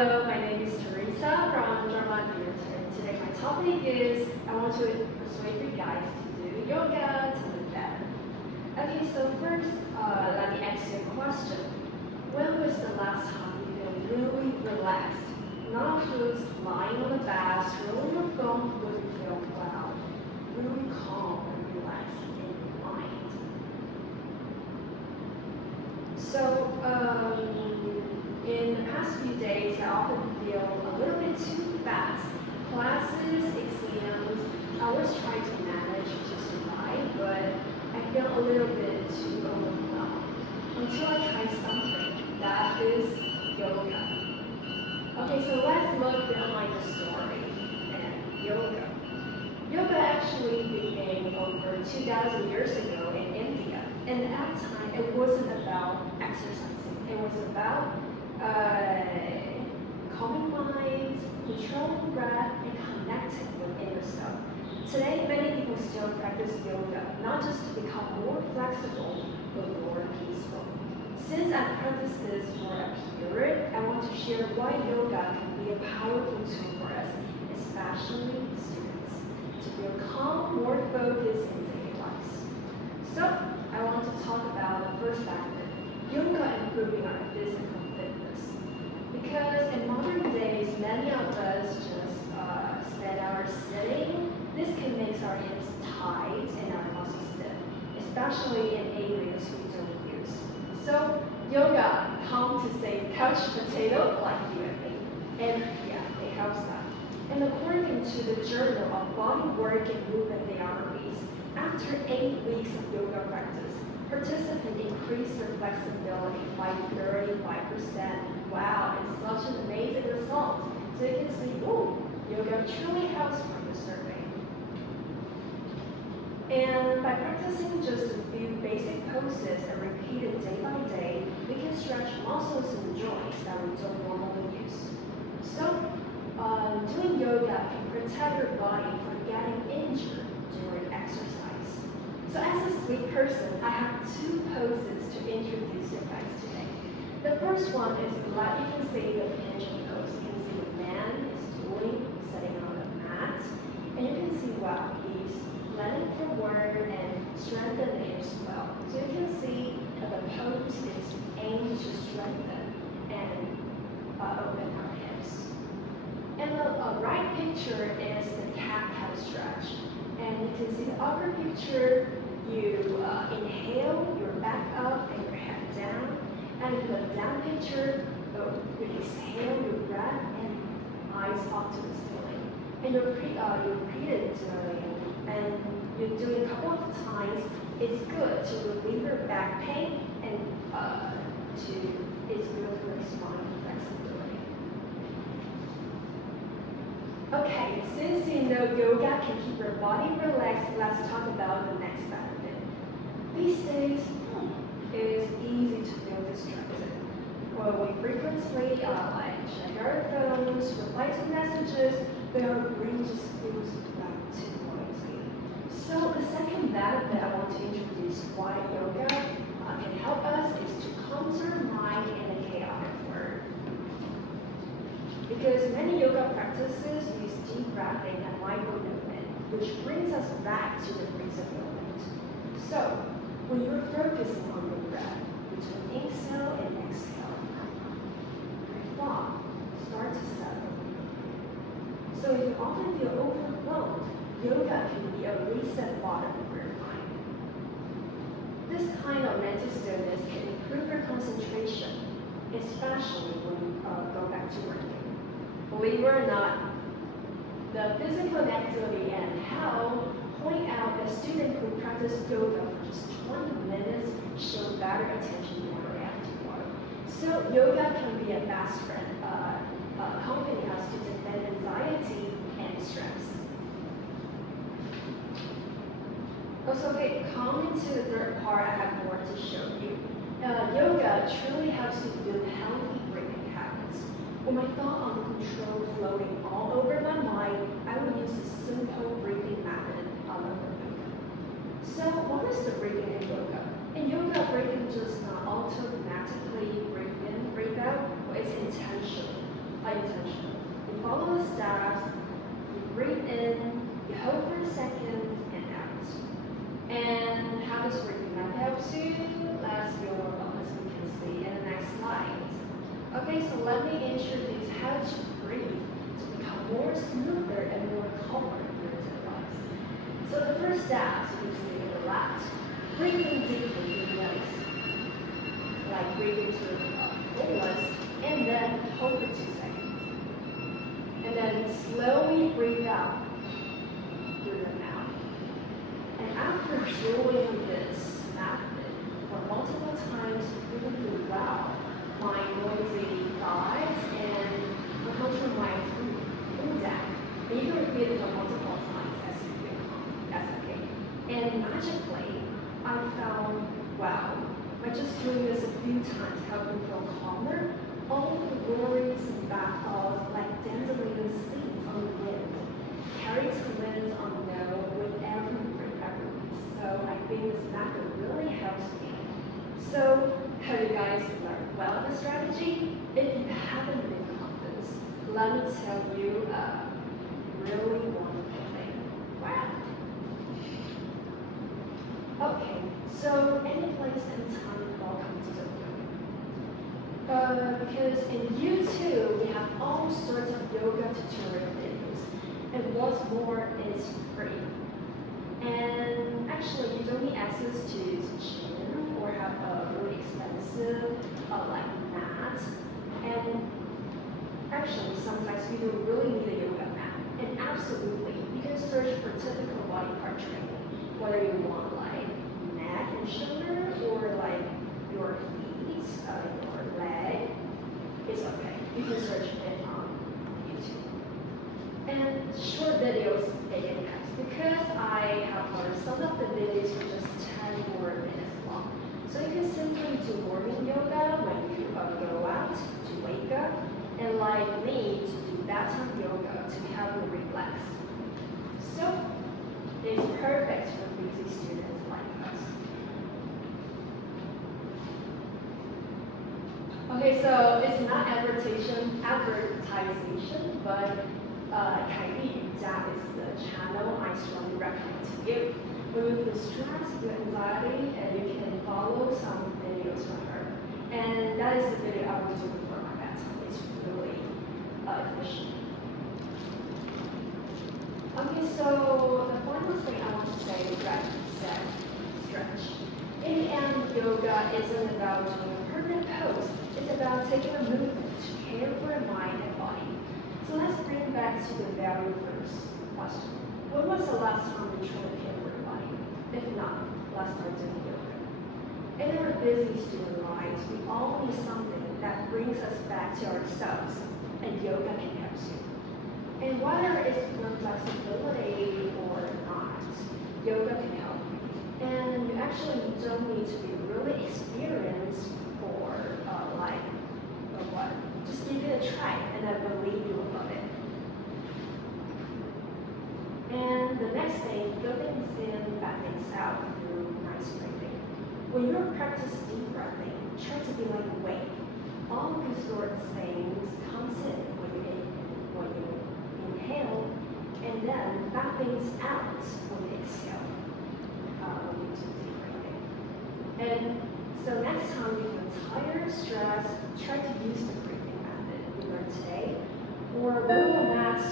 Hello, my name is Teresa from Drama Theater. Today my topic is I want to persuade you guys to do yoga to live better. Okay, so first, let me ask you a question. When was the last time you feel really relaxed? Not just lying on the bed, scrolling your phone, but you feel, wow, really calm and relaxed in your mind. So, in the past few days, I often feel a little bit too fast. Classes, exams, I always try to manage to survive, but I feel a little bit too overwhelmed until I try something that is yoga. Okay, so let's look behind the story and yoga. Yoga actually began over 2,000 years ago in India, and at that time it wasn't about exercising. It was about calming minds, controlling breath, and connecting with inner self. Today, many people still practice yoga, not just to become more flexible, but more peaceful. Since I've practiced this for a period, I want to share why yoga can be a powerful tool for us, especially students, to feel calm, more focused in daily lives. So, I want to talk about the first factor, yoga improving our physical fitness. Because in modern days, many of us just spend hours sitting. This can make our hips tight and our muscles stiff, especially in areas we don't use. So yoga come to say couch potato like you and me. And yeah, it helps that. And according to the Journal of Body Work and Movement Therapies, after 8 weeks of yoga practice, participants increased their flexibility by 35%. Wow, it's such an amazing result. So you can see, oh, yoga truly helps from the survey. And by practicing just a few basic poses and repeated day by day, we can stretch muscles and joints that we don't normally use. So, doing yoga can protect your body from getting injured during exercise. So as a sleep person, I have 2 poses to introduce you guys today. The first one is what you can see the pigeon pose. You can see the man is doing, sitting on the mat. And you can see, wow, he's leaning forward and strengthen the hips well. So you can see that the pose is aimed to strengthen and open our hips. And the right picture is the cat-cow stretch. And you can see the upper picture, you inhale, your back up and your head down. And in the down picture, you exhale your breath and eyes up to the ceiling. And you repeat it and you do it a couple of times. It's good to relieve your back pain and it's good for your spine flexibility. Okay, since you know yoga can keep your body relaxed, let's talk about the next benefit. These days, it is easy to feel distracted. Well, we frequently check our phones, reply to messages, but our brain just feels too noisy. So the second benefit I want to introduce why yoga can help us is to calm our mind in a chaotic world. Because many yoga practices use deep breathing and mindful movement, which brings us back to the present moment. So, when you're focusing on your breath, between inhale and exhale, your thought starts to settle. So if you often feel overwhelmed, yoga can be a reset button for your mind. This kind of mental stillness can improve your concentration, especially when you go back to working. Believe it or not, the physical activity and health point out that students who practice yoga for just 20 minutes show better attention memory after work. So yoga can be a best friend, helping us to defend anxiety and stress. Also, okay, coming to the third part, I have more to show you. Yoga truly helps to build healthy breathing habits. When my thought on control floating all over my mind, I will use a simple breathing method of yoga. So what is the breathing in yoga? In yoga, breathing does not automatically breathe in, breathe out, but it's intentional. pay attention. You follow the steps, you breathe in, you hold for a second, and out. And how does breathing that helps you? Let's go about as we can see in the next slide. Okay, so let me introduce how to breathe to become more smoother and more calmer during your lives. So the first step, you can see on the left, breathing deeply in the nose. Like breathing to the fullest, and then hold for 2 seconds. And then slowly breathe out through the mouth. And after doing this method for multiple times, you can do well. My noisy thoughts and control my food deck. And you can repeat it for multiple times as you feel calm. That's okay. And magically, I found, wow, by just doing this a few times, helping me feel calmer, all the worries and bad thoughts like dandelion seeds on the wind, carry to winds on the know with every breath. So I think this method really helps me. So, have you guys learned well the strategy? If you haven't been confident, let me tell you a really wonderful thing. Wow. Okay, so any place, any time, welcome to the because in YouTube, we have all sorts of yoga tutorial videos. And what's more, it's free. And actually, you don't need access to gym or have a really expensive like mat. And actually, sometimes you don't really need a yoga mat. And absolutely, you can search for typical body part training, whether you want like neck and shoulder or like your feet, your leg. It's okay. You can search it on YouTube. And short videos again, because I have learned some of the videos are just 10 more minutes long. So you can simply do morning yoga when you go out to wake up, and like me, to do bedtime yoga to help you relax. So it's perfect for busy students like us. Okay, so it's not advertising, but Kaili, that is the channel I strongly recommend to you. Remove the stress, the anxiety, and you can follow some videos from her. And that is the video I will do before my bedtime. It's really efficient. Okay, so the final thing I want to say is that stretch. In the end, yoga isn't about doing a permanent pose. It's about taking a movement to care for your mind and body. So let's bring back to the very first question. When was the last time you tried to care for your body? If not, let's start doing yoga. In our busy student lives, we all need something that brings us back to ourselves, and yoga can help you. And whether it's for flexibility or not, yoga can help you. And you actually don't need to be really experienced or what. Just give it a try, and I believe you will love it. And the next thing, good things in, bad things out through nice breathing. When you practice deep breathing, try to be like a wave. All good sort of things comes in when you inhale, and then bad things out when you exhale. When you do deep breathing. And so next time you feel tired, stressed, try to use the breathing method we learned today, or Google Maps